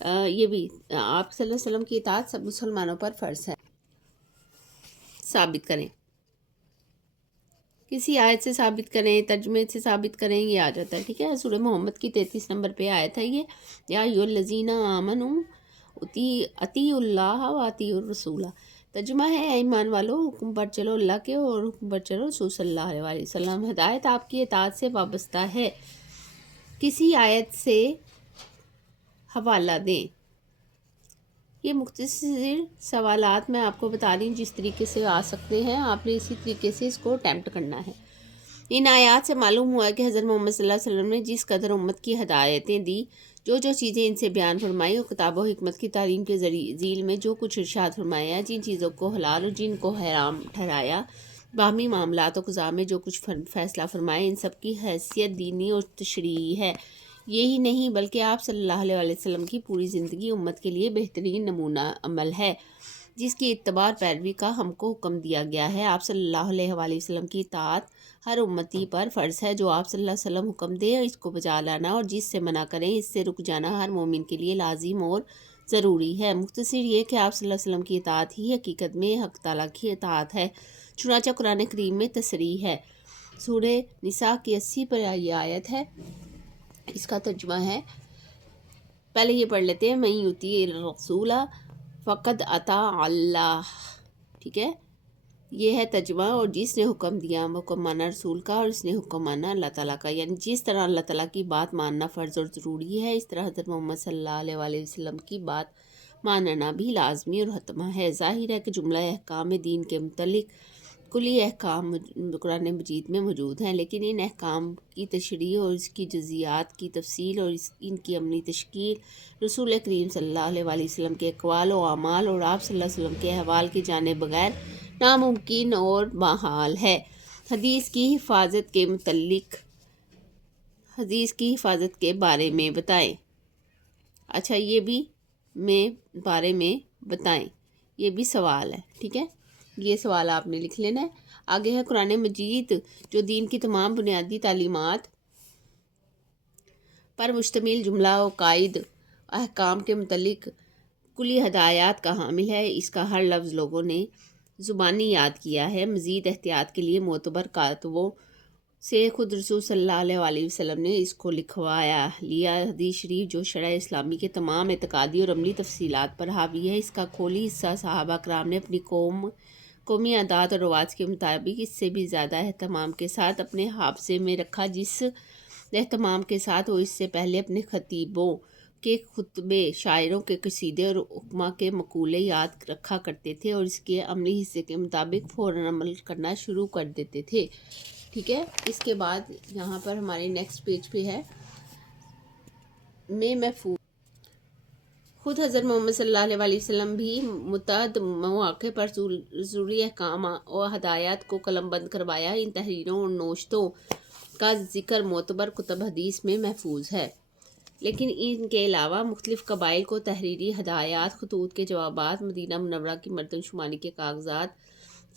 یہ بھی آپ صلی اللہ علیہ وسلم کی اطاعت سب مسلمانوں پر فرض ہے۔ ثابت کریں، کسی آیت سے ثابت کریں، ترجمے سے ثابت کریں، یہ آ جاتا ہے، ٹھیک ہے۔ سورہ محمد کی 33 نمبر پہ آیت ہے یہ، یا ایھا الذین آمنوا اطیعوا اللہ و اطیعوا الرسول۔ ترجمہ ہے، اے ایمان والو، حکم پر چلو اللہ کے اور حکم پر چلو رسول صلی اللہ علیہ وسلم۔ ہدایت آپ کی اطاعت سے وابستہ ہے۔ کسی آیت سے حوالہ دیں۔ یہ مختصر سوالات میں آپ کو بتا رہی ہوں جس طریقے سے آ سکتے ہیں، آپ نے اسی طریقے سے اس کو اٹیمپٹ کرنا ہے۔ ان آیات سے معلوم ہوا کہ حضرت محمد صلی اللہ علیہ وسلم نے جس قدر امت کی ہدایتیں دی، جو چیزیں ان سے بیان فرمائی اور کتاب و حکمت کی تعلیم کے ذیل میں جو کچھ ارشاد فرمایا، جن چیزوں کو حلال اور جن کو حرام ٹھہرایا، باہمی معاملات و قضاء میں جو کچھ فیصلہ فرمایا، ان سب کی حیثیت دینی اور تشریعی ہے۔ یہی نہیں بلکہ آپ صلی اللہ علیہ وسلم کی پوری زندگی امت کے لیے بہترین نمونہ عمل ہے، جس کی اتباع اور پیروی کا ہم کو حکم دیا گیا ہے۔ آپ صلی اللہ علیہ وسلم کی اطاعت ہر امتی پر فرض ہے۔ جو آپ صلی اللہ علیہ وسلم حکم دے اس کو بجا لانا، اور جس سے منع کریں اس سے رک جانا ہر مومن کے لیے لازم اور ضروری ہے۔ مختصر یہ کہ آپ صلی اللہ علیہ وسلم کی اطاعت ہی حقیقت میں حق تعالیٰ کی اطاعت ہے، چنانچہ قرآن کریم میں تصریح ہے۔ سورہ نساء کی 80 پر یہ آیت ہے، اس کا ترجمہ ہے، پہلے یہ پڑھ لیتے ہیں، من یطیع الرسول فقد اطاع اللہ، ٹھیک ہے، یہ ہے ترجمہ۔ اور جس نے حکم دیا حکم مانا رسول کا، اور اس نے حکم مانا اللہ تعالیٰ کا، یعنی جس طرح اللہ تعالیٰ کی بات ماننا فرض اور ضروری ہے، اس طرح حضرت محمد صلی اللہ علیہ وسلم کی بات ماننا بھی لازمی اور حتمی ہے۔ ظاہر ہے کہ جملہ احکام دین کے متعلق کلی احکام قرآن مجید میں موجود ہیں، لیکن ان احکام کی تشریح اور اس کی جزیات کی تفصیل اور ان کی عملی تشکیل رسول کریم صلی اللہ علیہ وسلم کے اقوال و اعمال اور آپ صلی اللہ علیہ وسلم کے احوال کے جانے بغیر ناممکن اور محال ہے۔ حدیث کی حفاظت کے متعلق، حدیث کی حفاظت کے بارے میں بتائیں۔ اچھا، یہ بھی بارے میں بتائیں، یہ بھی سوال ہے، ٹھیک ہے، یہ سوال آپ نے لکھ لینا ہے۔ آگے ہے قرآن مجید جو دین کی تمام بنیادی تعلیمات پر مشتمل جملہ و قائد احکام کے متعلق کلی ہدایات کا حامل ہے۔ اس کا ہر لفظ لوگوں نے زبانی یاد کیا ہے۔ مزید احتیاط کے لیے معتبر کاتبوں سے خود رسول صلی اللہ علیہ وسلم نے اس کو لکھوایا لیا۔ حدیث شریف جو شرع اسلامی کے تمام اعتقادی اور عملی تفصیلات پر حاوی ہے، اس کا کھولی حصہ صحابہ کرام نے اپنی قومی عادات اور رواج کے مطابق اس سے بھی زیادہ اہتمام کے ساتھ اپنے حافظے میں رکھا، جس اہتمام کے ساتھ وہ اس سے پہلے اپنے خطیبوں کے خطبے، شاعروں کے قصیدے اور حکما کے مقولے یاد رکھا کرتے تھے، اور اس کے عملی حصے کے مطابق فوراً عمل کرنا شروع کر دیتے تھے، ٹھیک ہے۔ اس کے بعد یہاں پر ہمارے نیکسٹ پیج پہ ہے میں محفوظ۔ خود حضرت محمد صلی اللہ علیہ وسلم بھی متعدد مواقع پر ضروری احکام و ہدایات کو قلم بند کروایا۔ ان تحریروں اور نوشتوں کا ذکر معتبر کتب حدیث میں محفوظ ہے، لیکن ان کے علاوہ مختلف قبائل کو تحریری ہدایات، خطوط کے جوابات، مدینہ منورہ کی مردم شماری کے کاغذات،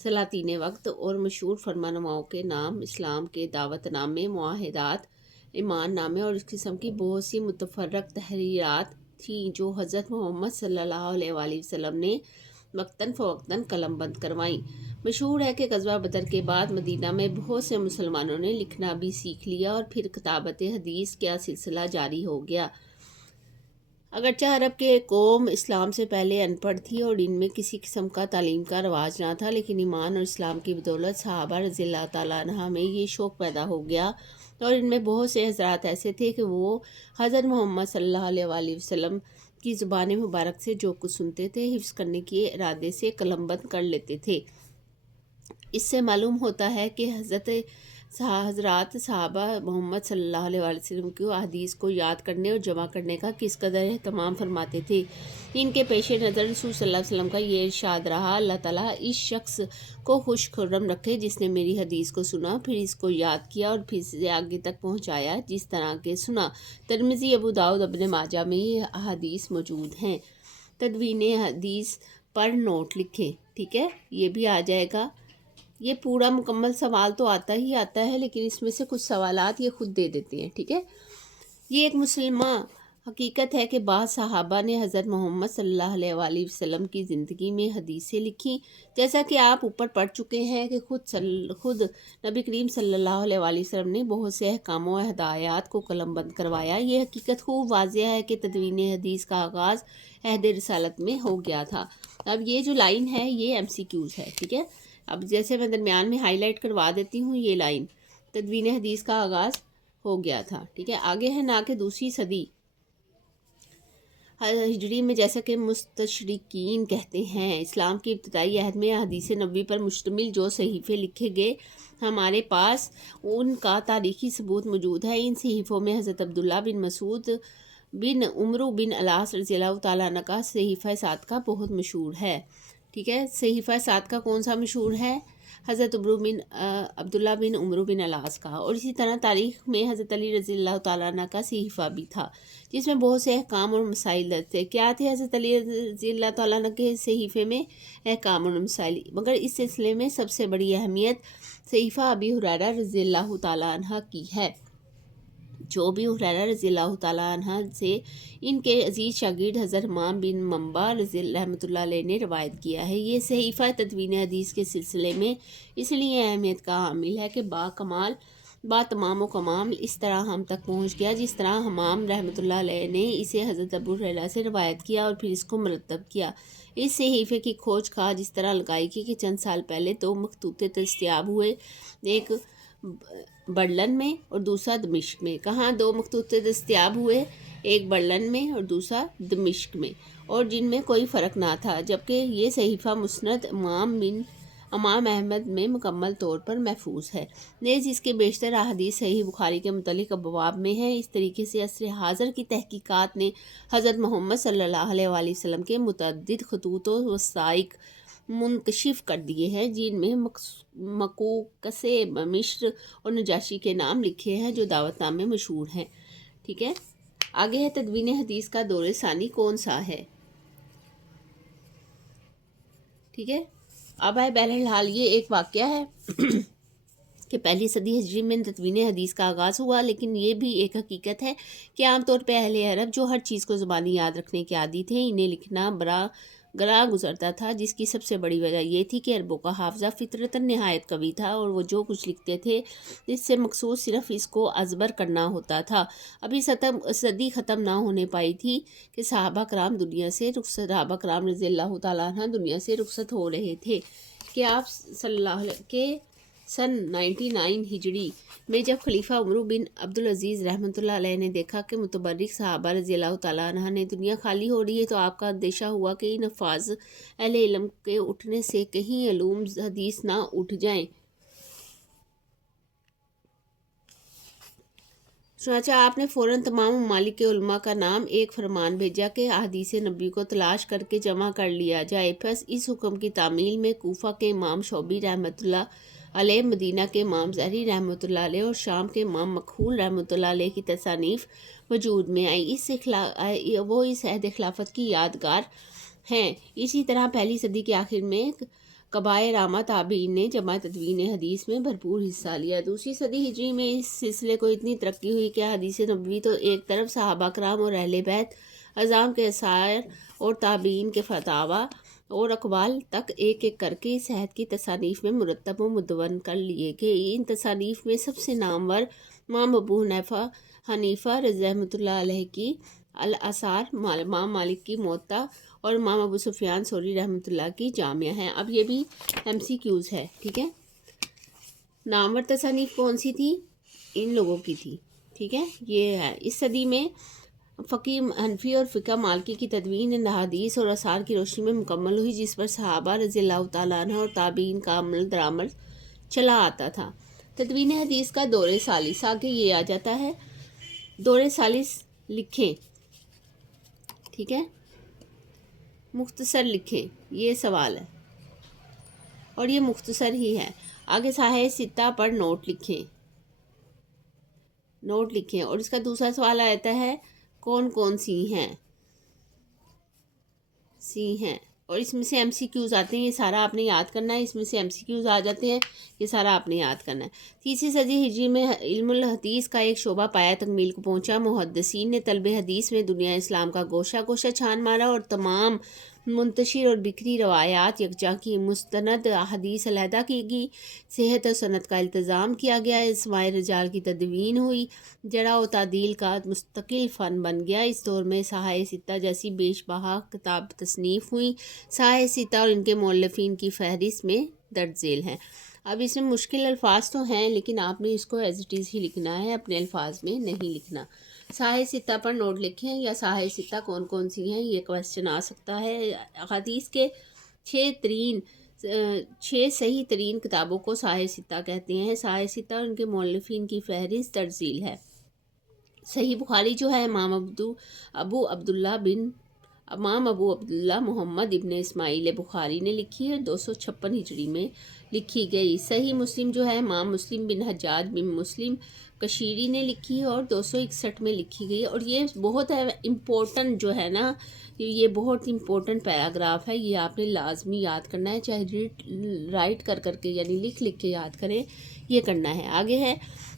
سلاطین وقت اور مشہور فرمانرواؤں کے نام، اسلام کے دعوت نامے، معاہدات، ایمان نامے اور اس قسم کی بہت سی متفرق تحریرات تھیں جو حضرت محمد صلی اللہ علیہ وسلم نے وقتاً فوقتاً قلم بند کروائیں۔ مشہور ہے کہ غزوہ بدر کے بعد مدینہ میں بہت سے مسلمانوں نے لکھنا بھی سیکھ لیا اور پھر کتابت حدیث کا سلسلہ جاری ہو گیا۔ اگرچہ عرب کے قوم اسلام سے پہلے ان پڑھ تھی اور ان میں کسی قسم کا تعلیم کا رواج نہ تھا، لیکن ایمان اور اسلام کی بدولت صحابہ رضی اللہ تعالیٰ عنہ میں یہ شوق پیدا ہو گیا، اور ان میں بہت سے حضرات ایسے تھے کہ وہ حضرت محمد صلی اللہ علیہ وسلم کی زبان مبارک سے جو کچھ سنتے تھے حفظ کرنے کے ارادے سے قلم بند کر لیتے تھے۔ اس سے معلوم ہوتا ہے کہ حضرات صحابہ محمد صلی اللہ علیہ وسلم کی احادیث کو یاد کرنے اور جمع کرنے کا کس قدر اہتمام فرماتے تھے۔ ان کے پیش نظر رسول صلی اللہ علیہ وسلم کا یہ ارشاد رہا، اللہ تعالیٰ اس شخص کو خوش خرم رکھے جس نے میری حدیث کو سنا، پھر اس کو یاد کیا اور پھر اسے آگے تک پہنچایا جس طرح کے سنا۔ ترمذی، ابو داؤد، ابن ماجہ میں یہ احادیث موجود ہیں۔ تدوین حدیث پر نوٹ لکھیں، ٹھیک ہے، یہ بھی آ جائے گا۔ یہ پورا مکمل سوال تو آتا ہی آتا ہے، لیکن اس میں سے کچھ سوالات یہ خود دے دیتے ہیں، ٹھیک ہے۔ یہ ایک مسلمہ حقیقت ہے کہ بعض صحابہ نے حضرت محمد صلی اللہ علیہ وآلہ وسلم کی زندگی میں حدیثیں لکھی، جیسا کہ آپ اوپر پڑھ چکے ہیں کہ خود نبی کریم صلی اللہ علیہ وآلہ وسلم نے بہت سے احکام و ہدایات کو قلم بند کروایا۔ یہ حقیقت خوب واضح ہے کہ تدوین حدیث کا آغاز عہد رسالت میں ہو گیا تھا۔ اب یہ جو لائن ہے یہ MCQs ہے، ٹھیک ہے۔ اب جیسے میں درمیان میں ہائی لائٹ کروا دیتی ہوں، یہ لائن تدوین حدیث کا آغاز ہو گیا تھا، ٹھیک ہے۔ آگے ہے نہ کہ دوسری صدی ہجری میں، جیسا کہ مستشرقین کہتے ہیں، اسلام کی ابتدائی عہد میں حدیث نبوی پر مشتمل جو صحیفے لکھے گئے ہمارے پاس ان کا تاریخی ثبوت موجود ہے۔ ان صحیفوں میں حضرت عبداللہ بن مسعود بن عمرو بن العاص رضی اللہ تعالیٰ عنہ کا صحیفہ صادقہ بہت مشہور ہے، ٹھیک ہے۔ صحیفہ صادقہ کون سا مشہور ہے؟ حضرت عبداللہ بن عمرو بن العاص کا۔ اور اسی طرح تاریخ میں حضرت علی رضی اللہ تعالیٰ عنہ کا صحیفہ بھی تھا، جس میں بہت سے احکام اور مسائل درج تھے۔ کیا تھے حضرت علی رضی اللہ تعالیٰ عنہ کے صحیفے میں؟ احکام اور مسائل، مگر اس سلسلے میں سب سے بڑی اہمیت صحیفہ ابی ہریرہ رضی اللہ تعالیٰ عنہ کی ہے، جو ابی ہریرہ رضی اللہ تعالیٰ عنہ سے ان کے عزیز شاگرد حضرت حمام بن منبع رحمۃ اللہ علیہ نے روایت کیا ہے۔ یہ صحیفہ تدوین حدیث کے سلسلے میں اس لیے اہمیت کا حامل ہے کہ با تمام و کمال اس طرح ہم تک پہنچ گیا جس طرح حمام رحمۃ اللہ علیہ نے اسے حضرت ابو ہریرہ سے روایت کیا اور پھر اس کو مرتب کیا۔ اس صحیفے کی کھوج کھاج اس طرح لگائی کہ چند سال پہلے دو مخطوطے دستیاب ہوئے، ایک برلن میں اور دوسرا دمشق میں۔ کہاں دو مخطوطے دستیاب ہوئے؟ ایک برلن میں اور دوسرا دمشق میں، اور جن میں کوئی فرق نہ تھا، جبکہ یہ صحیفہ مسند امام احمد میں مکمل طور پر محفوظ ہے۔ نیز اس کے بیشتر احادیث صحیح بخاری کے متعلق ابواب میں ہیں۔ اس طریقے سے عصر حاضر کی تحقیقات نے حضرت محمد صلی اللہ علیہ وآلہ وسلم کے متعدد خطوط و وثائق منکشف کر دیے ہیں، جن میں مقوقس مصر اور نجاشی کے نام لکھے ہیں، جو دعوت نامے مشہور ہیں، ٹھیک ہے۔ آگے ہے تدوین حدیث کا دور ثانی کون سا ہے، ٹھیک ہے۔ اب ہے بہرحال یہ ایک واقعہ ہے کہ پہلی صدی ہجری میں تدوین حدیث کا آغاز ہوا، لیکن یہ بھی ایک حقیقت ہے کہ عام طور پہ اہل عرب جو ہر چیز کو زبانی یاد رکھنے کے عادی تھے، انہیں لکھنا گراں گزرتا تھا، جس کی سب سے بڑی وجہ یہ تھی کہ عربوں کا حافظہ فطرتاً نہایت قوی تھا اور وہ جو کچھ لکھتے تھے اس سے مقصود صرف اس کو ازبر کرنا ہوتا تھا۔ ابھی صدی ختم نہ ہونے پائی تھی کہ صحابہ کرام رضی اللہ تعالیٰ عنہ دنیا سے رخصت ہو رہے تھے کہ آپ صلی اللہ علیہ کے سن 99 ہجری میں جب خلیفہ عمر بن عبدالعزیز رحمۃ اللہ علیہ نے دیکھا کہ متبرک صحابہ رضی اللہ تعالیٰ عنہ نے دنیا خالی ہو رہی ہے، تو آپ کا اندیشہ ہوا کہ ان حفاظ اہل علم کے اٹھنے سے کہیں علوم حدیث نہ اٹھ جائیں۔ چنانچہ آپ نے فوراً تمام ممالک کے علماء کا نام ایک فرمان بھیجا کہ احادیث نبوی کو تلاش کر کے جمع کر لیا جائے۔ پس اس حکم کی تعمیل میں کوفہ کے امام شعبی رحمۃ اللہ علیہ، مدینہ کے امام زہری رحمۃ اللہ علیہ اور شام کے امام مکحول رحمۃ اللہ علیہ کی تصانیف وجود میں آئی۔ وہ اس عہد خلافت کی یادگار ہیں۔ اسی طرح پہلی صدی کے آخر میں قبائے رامہ تابعین نے جمع تدوین حدیث میں بھرپور حصہ لیا۔ دوسری صدی ہجری میں اس سلسلے کو اتنی ترقی ہوئی کہ حدیث نبوی تو ایک طرف، صحابہ کرام اور اہل بیت اعظام کے اثار اور تابعین کے فتاویٰ اور اقوال تک ایک ایک کر کے اس عہد کی تصانیف میں مرتب و مدون کر لیے گئے۔ ان تصانیف میں سب سے نامور امام ابو حنیفہ رحمۃ اللہ علیہ کی الاثار، امام مالک کی موطا اور امام ابو سفیان ثوری رحمۃ اللہ کی جامعہ ہیں۔ اب یہ بھی MCQs ہے، ٹھیک ہے۔ نامور تصانیف کون سی تھی؟ ان لوگوں کی تھی، ٹھیک ہے۔ یہ ہے اس صدی میں فقہ حنفی اور فقہ مالکی کی تدوین ان احادیث اور آثار کی روشنی میں مکمل ہوئی، جس پر صحابہ رضی اللہ تعالیٰ عنہ اور تابعین کا عمل درآمد چلا آتا تھا۔ تدوین حدیث کا دور ثالث، آگے یہ آ جاتا ہے دور ثالث لکھیں، ٹھیک ہے، مختصر لکھیں، یہ سوال ہے اور یہ مختصر ہی ہے۔ آگے صحیح ستہ پر نوٹ لکھیں اور اس کا دوسرا سوال آتا ہے کون کون سی ہیں؟ اور اس میں سے MCQs آتے ہیں، یہ سارا آپ نے یاد کرنا ہے، اس میں سے MCQs آ جاتے ہیں، یہ سارا آپ نے یاد کرنا ہے۔ 3 صدی ہجری میں علم الحدیث کا ایک شعبہ پایا تکمیل کو پہنچا، محدثین نے طلب حدیث میں دنیا اسلام کا گوشہ گوشہ چھان مارا اور تمام منتشر اور بکھری روایات یکجا کی، مستند احادیث علیحدہ کی گئی، صحت و سند کا التزام کیا گیا، اسماء رجال کی تدوین ہوئی، جرح و تعدیل کا مستقل فن بن گیا۔ اس دور میں صحاح ستہ جیسی بیش بہا کتاب تصنیف ہوئیں۔ صحاح ستہ اور ان کے مؤلفین کی فہرست میں درج ذیل ہیں۔ اب اس میں مشکل الفاظ تو ہیں لیکن آپ نے اس کو ایز اٹ از ہی لکھنا ہے، اپنے الفاظ میں نہیں لکھنا۔ صحاح ستہ پر نوٹ لکھیں، یا صحاح ستہ کون کون سی ہیں، یہ کویسچن آ سکتا ہے۔ حدیث کے 6 صحیح ترین کتابوں کو صحاح ستہ کہتے ہیں۔ صحاح ستہ اور ان کے مؤلفین کی فہرست درج ذیل ہے۔ صحیح بخاری جو ہے امام ابو عبداللہ محمد ابن اسماعیل بخاری نے لکھی ہے، 256 ہجری میں لکھی گئی۔ صحیح مسلم جو ہے امام مسلم بن حجاج بن مسلم کشیری نے لکھی ہے اور 261 میں لکھی گئی، اور یہ بہت امپورٹنٹ جو ہے نا، یہ بہت امپورٹنٹ پیراگراف ہے، یہ آپ نے لازمی یاد کرنا ہے، چاہے رائٹ کر کے یعنی لکھ کے یاد کریں، یہ کرنا ہے۔ آگے ہے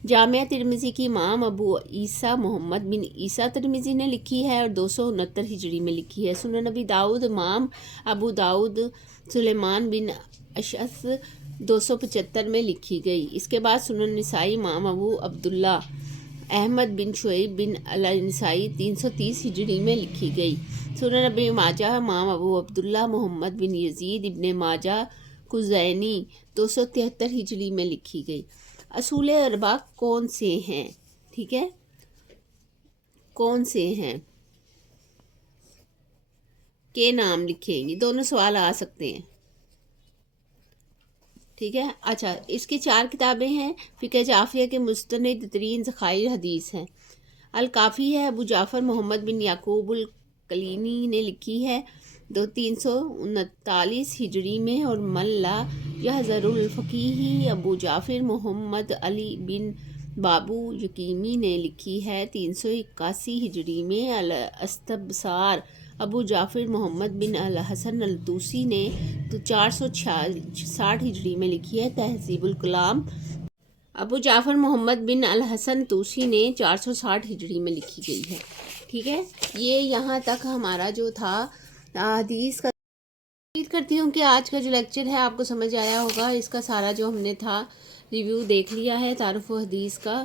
جامعہ ترمذی کی امام ابو عیسیٰ محمد بن عیسیٰ ترمذی نے لکھی ہے اور 269 ہجری میں لکھی ہے۔ سنن نبی داؤد امام ابو داؤد سلیمان بن اشعث 275 میں لکھی گئی۔ اس کے بعد سنن نسائی امام ابو عبداللہ احمد بن شعیب بن النسائی 330 ہجری میں لکھی گئی۔ سنن ابن ماجہ امام ابو عبداللہ محمد بن یزید ابن ماجہ قزوینی 273 ہجری میں لکھی گئی۔ اصول اربعہ کون سے ہیں؟ ٹھیک ہے، کون سے ہیں کے نام لکھیں گے، دونوں سوال آ سکتے ہیں۔ ٹھیک ہے، اچھا اس کی 4 کتابیں ہیں۔ فقہ جعفریہ کے مستند ترین ذخائر حدیث ہیں۔ الکافی ہے، ابو جعفر محمد بن یعقوب الکلینی نے لکھی ہے 339 ہجری میں، اور من لا یحذر الفقیہ ابو جعفر محمد علی بن بابو یقیمی نے لکھی ہے 381 ہجری میں۔ الاستبصار ابو جعفر محمد بن الحسن الطوسی نے 460 ہجری میں لکھی ہے۔ تہذیب الکلام ابو جعفر محمد بن الحسن طوسی نے 460 ہجری میں لکھی گئی ہے۔ ٹھیک ہے، یہ یہاں تک ہمارا جو تھا حدیث کا۔ امید کرتی ہوں کہ آج کا جو لیکچر ہے آپ کو سمجھ آیا ہوگا، اس کا سارا جو ہم نے تھا ریویو دیکھ لیا ہے تعارف و حدیث کا،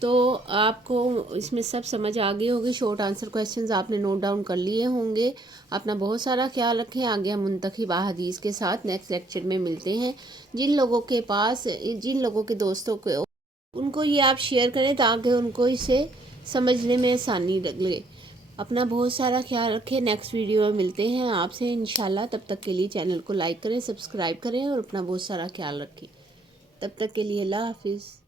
تو آپ کو اس میں سب سمجھ آ گئی ہوگی۔ شارٹ آنسر کویسچنز آپ نے نوٹ ڈاؤن کر لیے ہوں گے۔ اپنا بہت سارا خیال رکھیں۔ آگے ہم منتخب احادیث کے ساتھ نیکسٹ لیکچر میں ملتے ہیں۔ جن لوگوں کے دوستوں کو ان کو یہ آپ شیئر کریں تاکہ ان کو اسے سمجھنے میں آسانی لگے۔ اپنا بہت سارا خیال رکھیں۔ نیکسٹ ویڈیو میں ملتے ہیں آپ سے انشاءاللہ۔ تب تک کے لیے چینل کو لائک کریں، سبسکرائب کریں اور اپنا بہت سارا خیال رکھیں۔ تب تک کے لیے اللہ حافظ۔